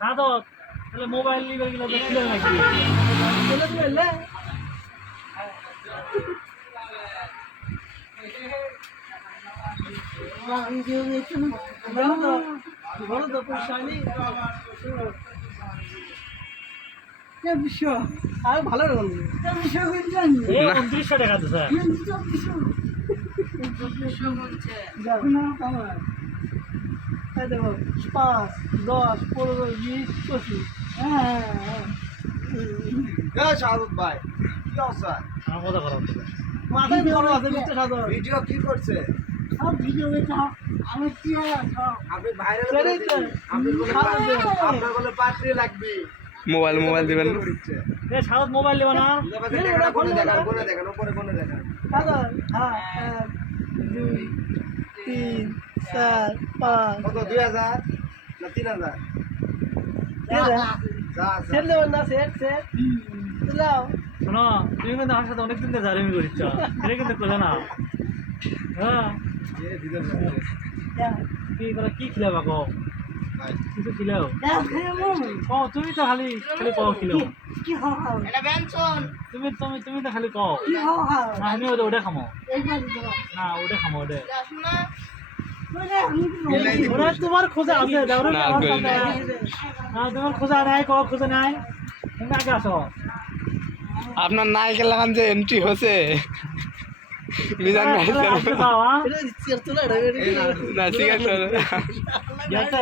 সাদত তাহলে মোবাইল নিবে গেলে তো ছিল নাকি আর ভালো 2900 টাকা তো স্যার দেখো 5, 10, 15, 20, 25 হ্যাঁ শাহাদত ভাই কি অবস্থা? আমার মজা করা হচ্ছে মাথায় বড় আছে মিস্টার সাদর ভিডিও কি করছে? সব ভিডিও এটা আমার কি আছে আপনি ভাইরাল সেটাই তো। আপনার বলে পাত্রী লাগবে। মোবাইল দিবেন এ সাদত মোবাইল নেব না কোনে দেখান উপরে কোনে দেখান। সাদর হ্যাঁ 1 2 3 4 5 কত 2000 না 3000? সেট দেবেন না সেট দিলাও শোনো তুমি কিন্তু আমার সাথে অনেকদিন ধরে জারিমি করিচ্ছ এটা কিন্তু করলে না হ্যাঁ কি করে কি খিলাবা কো কিছু খিলাও ও তুমি তো খালি কও খিলাও কি হাও তুমি তো খালি কও কি হাও না আমি ওটা খামো এইবার দিও না ওটা খামো ওটা আমি ওরা তোমার খোঁজা আছে দাওরে না, আমার কই সাথে না তোমার খোঁজা নাই কও খোঁজা নাই তুমি আগে আসো আপনার নায়িকা লাগান যে এন্ট্রি হচ্ছে মিজান ভাই আসতে দাও হ্যাঁ এটা তোলা না ঠিক আছে গেছে